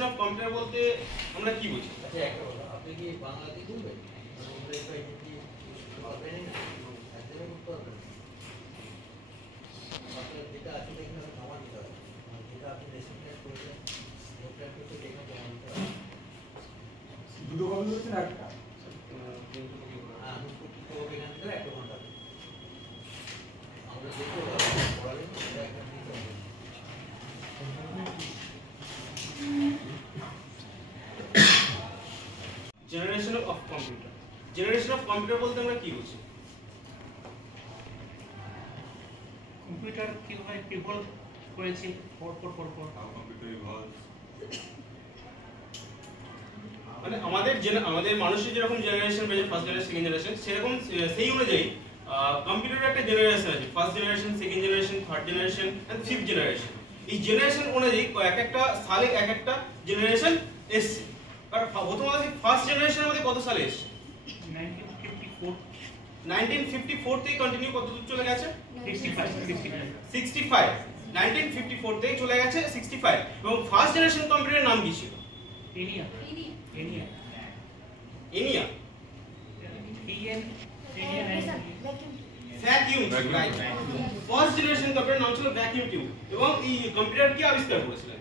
Generation of computer বলতে আমরা কি বুঝি? আচ্ছা একটা কথা, আপনি কি বাংলাতে বলবেন? ইংরেজি বা হিন্দি পারবেন না? একদমই করতে পারবেন না। আপনার যেটা আছে এখানে জমা দিতে হবে, যেটা আপনি রেসিপিটা করবেন ওটা করতে এখানে জমা দিতে হবে। দুটো কপি করেছেন একটা? হ্যাঁ, আমি তো এখান থেকে 1 ঘন্টা আমরা দেখবো পড়ালেন সেটা একটা দিতে হবে। Generation of computer, generation of computer বলতে আমরা কি বুঝি? কম্পিউটার কিভাবে ইভলভ করেছে পরপর কম্পিউটার ইভলভ, মানে আমাদের মানুষের যেরকম জেনারেশন রয়েছে, ফার্স্ট জেনারেশন সেকেন্ড জেনারেশন, সেরকম সেই অনুযায়ী কম্পিউটারের একটা জেনারেশন আছে, first generation, second generation, third generation and fifth generation. এই জেনারেশন অনুযায়ী এক একটা সালে এক একটা জেনারেশন এসছে। আর প্রথমত ফার্স্ট জেনারেশনের মধ্যে কত সালে এসছে? 1954 থেকে কন্টিনিউ কত দূর চলে গেছে? 65। 1954 থেকে চলে গেছে 65। এবং ফার্স্ট জেনারেশন কম্পিউটারের নাম কি ছিল? এনিয়া vacuum, right. First generation computer নাম ছিল ভ্যাকিউম টিউব। এবং এই কম্পিউটার কি আবিষ্কার করেছিলেন?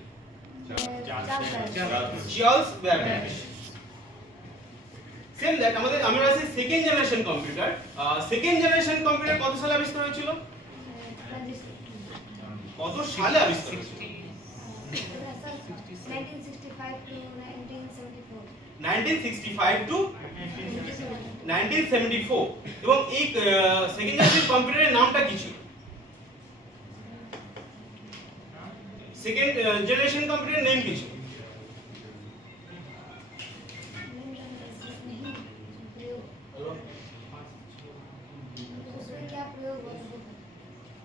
Charles Babbage. সেম দ্যাট আমরা আছে second generation computer. Second generation computer কত সালে আবিষ্কার হয়েছিল? কত সালে আবিষ্কার হয়েছিল? 1965 টু 1974। এবং এই সেকেন্ড জেনারেশন কম্পিউটারের নামটা কি ছিল? সেকেন্ড জেনারেশন কম্পিউটারের নেম কি ছিল?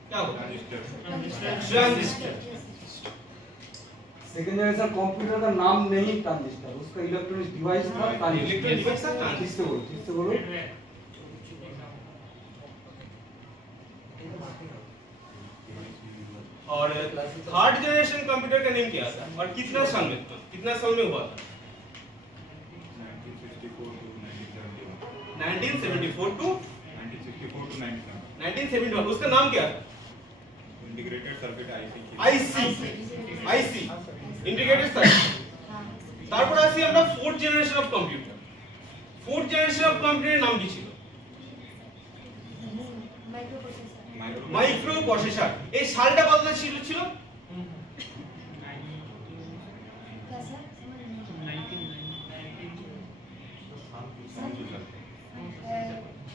क्या होता है? ट्रांजिस्टर। सेकेंड जनरेशन कंप्यूटर का नाम नहीं ट्रांजिस्टर, उसका इलेक्ट्रॉनिक डिवाइस था ट्रांजिस्टर। इलेक्ट्रॉनिक डिवाइस था ट्रांजिस्टर। ठीक से बोलो। और थर्ड जनरेशन कंप्यूटर का नेम क्या था और कितना साल में हुआ था? 1974 टू 1971। उसका नाम क्या था? Integrated circuit IC, integrated circuit. তারপর আসি আমরা fourth generation of computer. Fourth generation of কম্পিউটারের নাম কি ছিল? Micro processor. এই সালটা কত ছিল?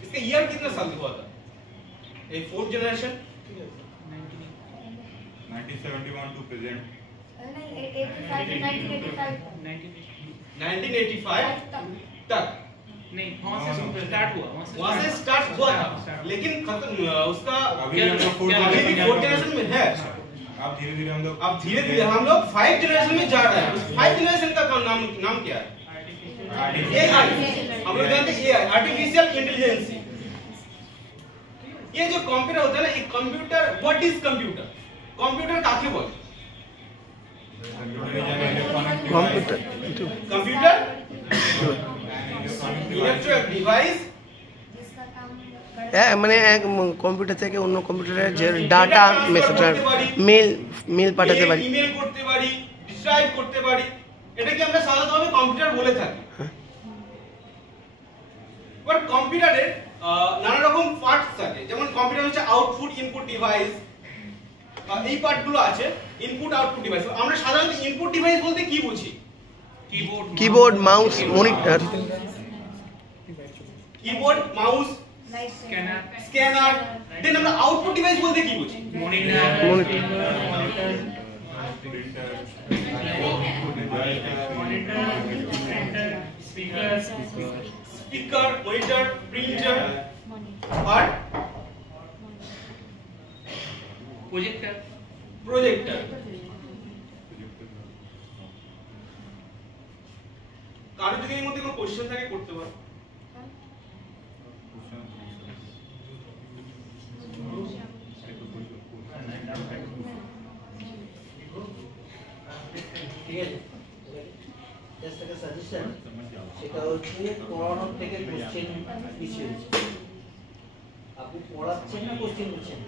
इसका ईयर कितना साल हुआ था? ये फोर्थ जनरेशन 1971 टू प्रेजेंट 1985 तक नहीं, वहाँ से स्टार्ट हुआ था, लेकिन खत्म उसका अभी हम लोग फोर्थ जनरेशन में है। अब धीरे धीरे हम लोग 5 जनरेशन में जा रहे हैं। उस 5 जनरेशन का नाम क्या है? AI। हम लोग जानते हैं AI, आर्टिफिशियल इंटेलिजेंस। ये जो कंप्यूटर होता है ना, एक computer, what is computer? Computer काके बोले? कंप्यूटर ইলেকট্রনিক ডিভাইস, মানে এক কম্পিউটার থেকে অন্য কম্পিউটারে যে ডাটা মেল পাঠাতে পারি, ইমেল করতে পারি, ডিসক্রাইব করতে পারি, এটাকে আমরা সাধারণত কম্পিউটার বলে থাকি। বাট কম্পিউটারের নানা রকম পার্টস থাকে, যেমন কম্পিউটার হচ্ছে আউটপুট ইনপুট ডিভাইস, এই পার্টগুলো আছে ইনপুট আউটপুট ডিভাইস। আমরা সাধারণত ইনপুট ডিভাইস বলতে কি বুঝি? Keyboard, mouse, monitor. Keyboard, mouse, scanner. Then আমরা আউটপুট ডিভাইস বলতে কি বুঝি? স্পিকার, মনিটর, প্রিন্টার আর প্রজেক্টর। কারো যদি এর মধ্যে কোনো কোশ্চেন থাকে করতে পারো। ঠিক আছে। থেকে সাজেশন সেটা হচ্ছে পড়ানোর থেকে কোশ্চেন পিছিয়ে হচ্ছে। আপনি পড়াচ্ছেন না কোশ্চেন করছেন?